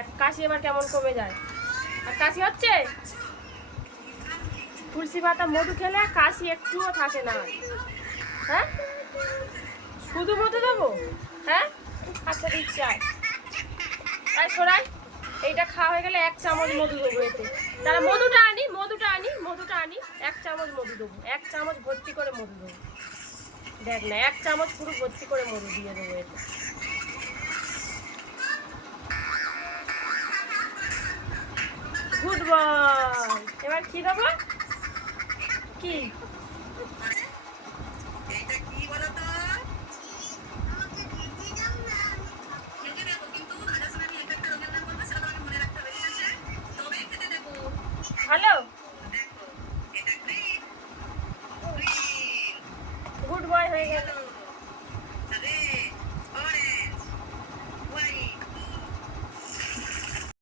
দেখ কাশি এবার কেমন কমে যায়। আর কাশি হচ্ছে, তুলসী পাতা মধু খেলে কাশি একটুও থাকে না। হ্যাঁ শুধু মধু দেবো? হ্যাঁ আচ্ছা দিচ্ছি, আয় সরাই। এইটা খাওয়া হয়ে গেলে 1 চামচ মধু দেবো এতে। তারা মধুটা আনি 1 চামচ মধু দেবো, 1 চামচ ভর্তি করে মধু দেবো। দেখ না 1 চামচ পুরো ভর্তি করে মধু দিয়ে দেবো এতে। Good boy. এবার কি দেবো? কি